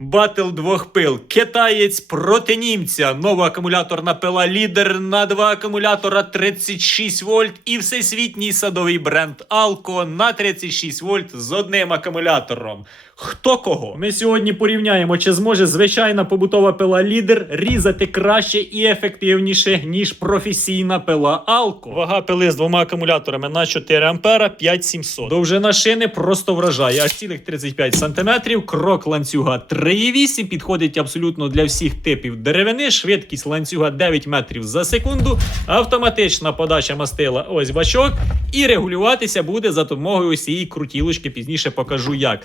Батл двох пил. Китаєць проти німця. Нова акумуляторна пила лідер на два акумулятора 36 вольт і всесвітній садовий бренд Алко на 36 вольт з одним акумулятором. Хто кого? Ми сьогодні порівняємо, чи зможе звичайна побутова пила лідер різати краще і ефективніше, ніж професійна пила Алко. Вага пили з двома акумуляторами на 4 ампера 5700. Довжина шини просто вражає. Аж цілих 35 сантиметрів. Крок ланцюга 3,8 підходить абсолютно для всіх типів деревини. Швидкість ланцюга 9 метрів за секунду. Автоматична подача мастила ось бачок. І регулюватися буде за допомогою ось цієї крутілочки. Пізніше покажу як.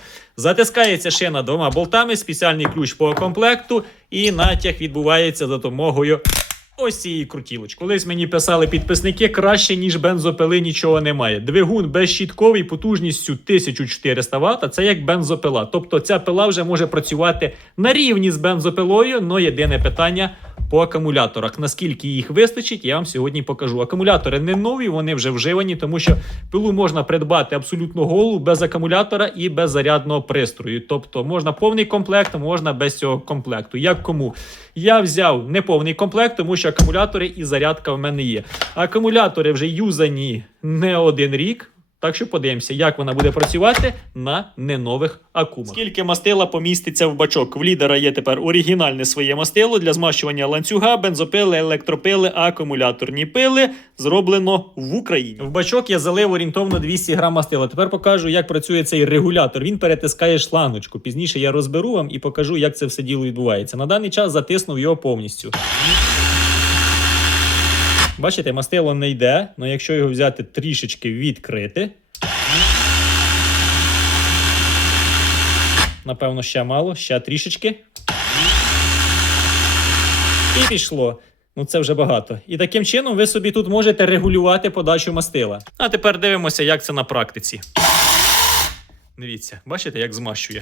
Затискається шина двома болтами, спеціальний ключ по комплекту, і натяг відбувається за допомогою. Ось цієї крутілочки. Колись мені писали підписники краще, ніж бензопили нічого немає. Двигун безщітковий потужністю 1400 Вт, це як бензопила. Тобто ця пила вже може працювати на рівні з бензопилою, але єдине питання по акумуляторах. Наскільки їх вистачить, я вам сьогодні покажу. Акумулятори не нові, вони вже вживані, тому що пилу можна придбати абсолютно голу, без акумулятора і без зарядного пристрою. Тобто можна повний комплект, можна без цього комплекту. Як кому? Я взяв неповний комплект, тому що акумулятори і зарядка в мене є. Акумулятори вже юзані не один рік. Так що подивимося, як вона буде працювати на ненових акумах. Скільки мастила поміститься в бачок? В лідера є тепер оригінальне своє мастило для змащування ланцюга, бензопили, електропили, акумуляторні пили. Зроблено в Україні. В бачок я залив орієнтовно 200 грам мастила. Тепер покажу, як працює цей регулятор. Він перетискає шлангочку. Пізніше я розберу вам і покажу, як це все діло відбувається. На даний час затиснув його повністю. Бачите, мастило не йде, але якщо його взяти трішечки відкрити. Напевно, ще мало, ще трішечки. І пішло. Ну, це вже багато. І таким чином ви собі тут можете регулювати подачу мастила. А тепер дивимося, як це на практиці. Дивіться, бачите, як змащує.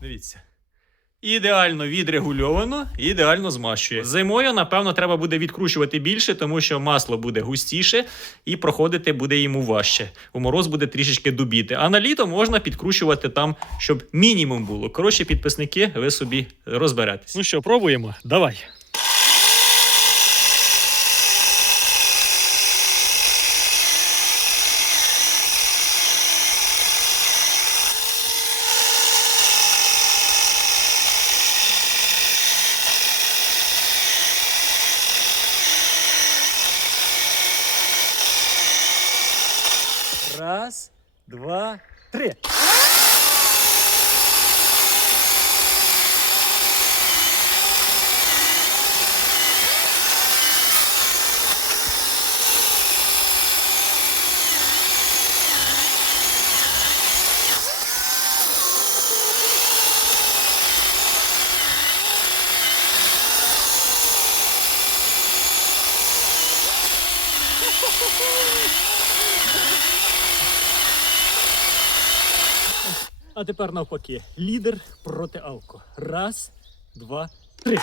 Дивіться. Ідеально відрегульовано, ідеально змащує. Зимою, напевно, треба буде відкручувати більше, тому що масло буде густіше і проходити буде йому важче. У мороз буде трішечки дубіти. А на літо можна підкручувати там, щоб мінімум було. Коротше, підписники, ви собі розберетесь. Ну що, пробуємо? Давай. Раз, два, три. А тепер навпаки. Лідер проти Алко. Раз, два, три.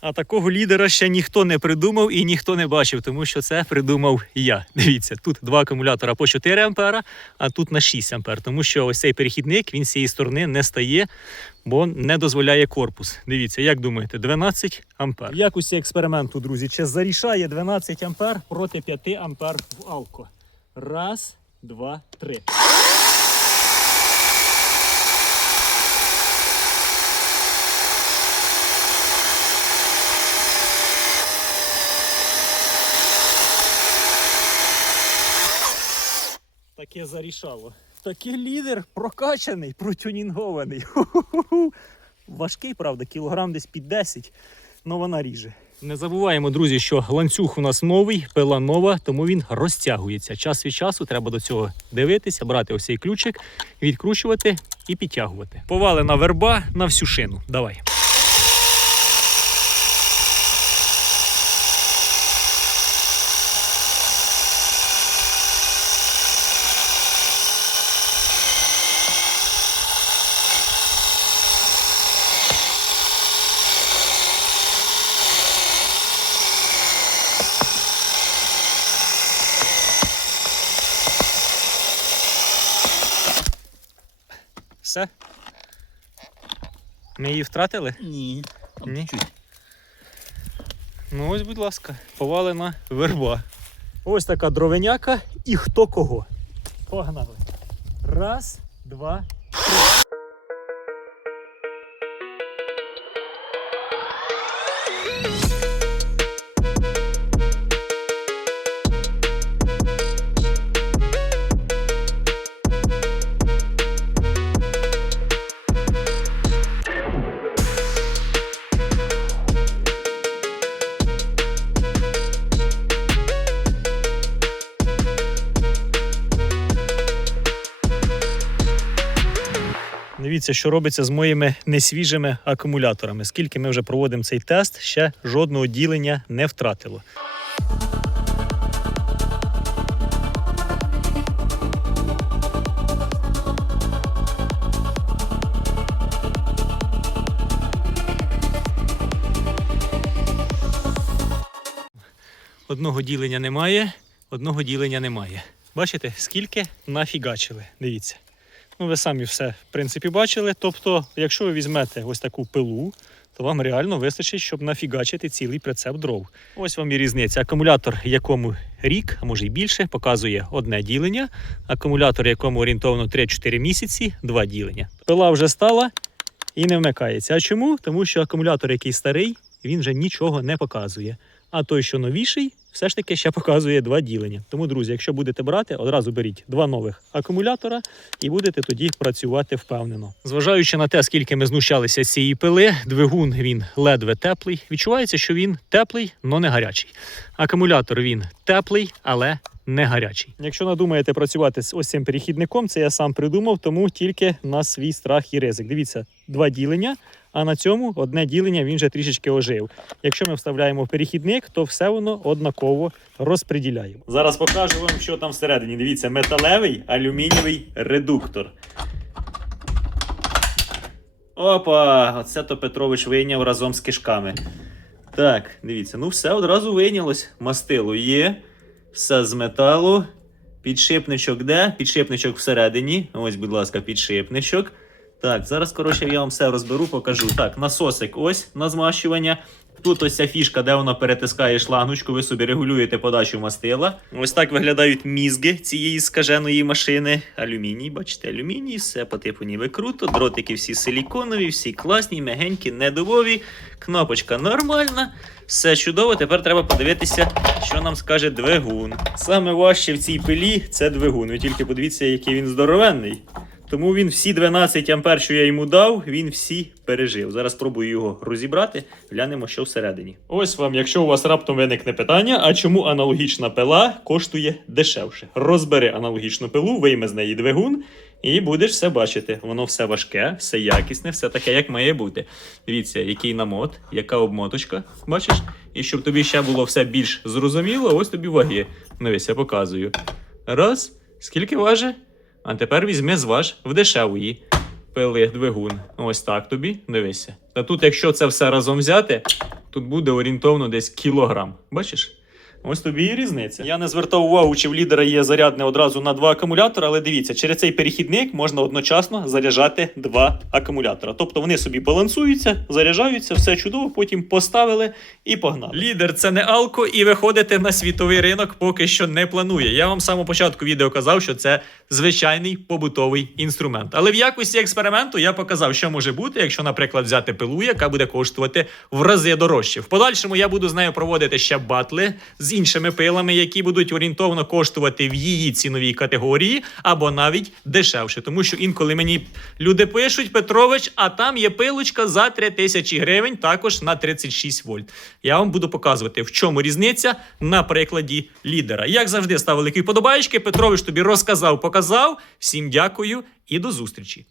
А такого лідера ще ніхто не придумав і ніхто не бачив, тому що це придумав я. Дивіться, тут два акумулятора по 4 ампера, а тут на 6 ампер. Тому що ось цей перехідник він з цієї сторони не стає, бо не дозволяє корпус. Дивіться, як думаєте, 12 ампер. В якості експерименту, друзі, чи зарішає 12 ампер проти 5 ампер в алко. Раз, два, три. Таке зарішало. Такий лідер прокачаний, протюнінгований. Ху-ху-ху. Важкий, правда, кілограм десь під 10, але вона ріже. Не забуваємо, друзі, що ланцюг у нас новий, пила нова, тому він розтягується. Час від часу треба до цього дивитися, брати ось цей ключик, відкручувати і підтягувати. Повалена верба на всю шину. Давай. Все? Ми її втратили? Ні. Там Ні? чуть. Ну ось, будь ласка, повалена верба. Ось така дровеняка і хто кого. Погнали. Раз, два, Дивіться, що робиться з моїми несвіжими акумуляторами. Скільки ми вже проводимо цей тест, ще жодного ділення не втратило. Одного ділення немає, одного ділення немає. Бачите, скільки нафігачили? Дивіться. Ну, ви самі все в принципі бачили. Тобто, якщо ви візьмете ось таку пилу, то вам реально вистачить, щоб нафігачити цілий прицеп дров. Ось вам і різниця. Акумулятор, якому рік, а може й більше, показує одне ділення. Акумулятор, якому орієнтовно 3-4 місяці, два ділення. Пила вже стала і не вмикається. А чому? Тому що акумулятор, який старий, він вже нічого не показує. А той, що новіший, все ж таки ще показує два ділення. Тому, друзі, якщо будете брати, одразу беріть два нових акумулятора і будете тоді працювати впевнено. Зважаючи на те, скільки ми знущалися з цієї пили, двигун він ледве теплий. Відчувається, що він теплий, але не гарячий. Акумулятор він теплий, але не гарячий. Якщо надумаєте працювати з ось цим перехідником, це я сам придумав, тому тільки на свій страх і ризик. Дивіться, два ділення. А на цьому одне ділення він вже трішечки ожив. Якщо ми вставляємо перехідник, то все воно однаково розподіляємо. Зараз покажу вам, що там всередині. Дивіться, металевий алюмінієвий редуктор. Опа! Оце то Петрович вийняв разом з кишками. Так, дивіться, ну все одразу вийнялось. Мастило є, все з металу. Підшипничок де? Підшипничок всередині. Ось, будь ласка, підшипничок. Так, зараз, коротше, я вам все розберу, покажу. Так, насосик ось на змащування. Тут ось ця фішка, де вона перетискає шлангочку, ви собі регулюєте подачу мастила. Ось так виглядають мізги цієї скаженої машини. Алюміній, бачите, алюміній, все по типу ніби круто. Дротики всі силіконові, всі класні, мягенькі, недубові. Кнопочка нормальна. Все чудово. Тепер треба подивитися, що нам скаже двигун. Саме важче в цій пилі це двигун. Ви тільки подивіться, який він здоровенний. Тому він всі 12 ампер, що я йому дав, він всі пережив. Зараз спробую його розібрати, глянемо, що всередині. Ось вам, якщо у вас раптом виникне питання, а чому аналогічна пила коштує дешевше? Розбери аналогічну пилу, вийми з неї двигун. І будеш все бачити. Воно все важке, все якісне, все таке, як має бути. Дивіться, який намот, яка обмоточка. Бачиш? І щоб тобі ще було все більш зрозуміло, ось тобі ваги. Дивись, я показую. Раз. Скільки важить? А тепер візьми зваж в дешевої пили двигун. Ось так тобі, дивися. Та тут, якщо це все разом взяти, тут буде орієнтовно десь кілограм. Бачиш? Ось тобі і різниця. Я не звертав увагу, чи в лідера є зарядне одразу на два акумулятори, але дивіться, через цей перехідник можна одночасно заряджати два акумулятора. Тобто вони собі балансуються, заряджаються, все чудово, потім поставили і погнали. Лідер це не алко, і виходити на світовий ринок поки що не планує. Я вам з самого початку відео казав, що це звичайний побутовий інструмент. Але в якості експерименту я показав, що може бути, якщо, наприклад, взяти пилу, яка буде коштувати в рази дорожче. В подальшому я буду з нею проводити ще батли з іншими пилами, які будуть орієнтовно коштувати в її ціновій категорії або навіть дешевше. Тому що інколи мені люди пишуть Петрович, а там є пилочка за 3 тисячі гривень, також на 36 вольт. Я вам буду показувати, в чому різниця на прикладі лідера. Як завжди, став великі вподобаєчки. Петрович тобі розказав, показав. Всім дякую і до зустрічі.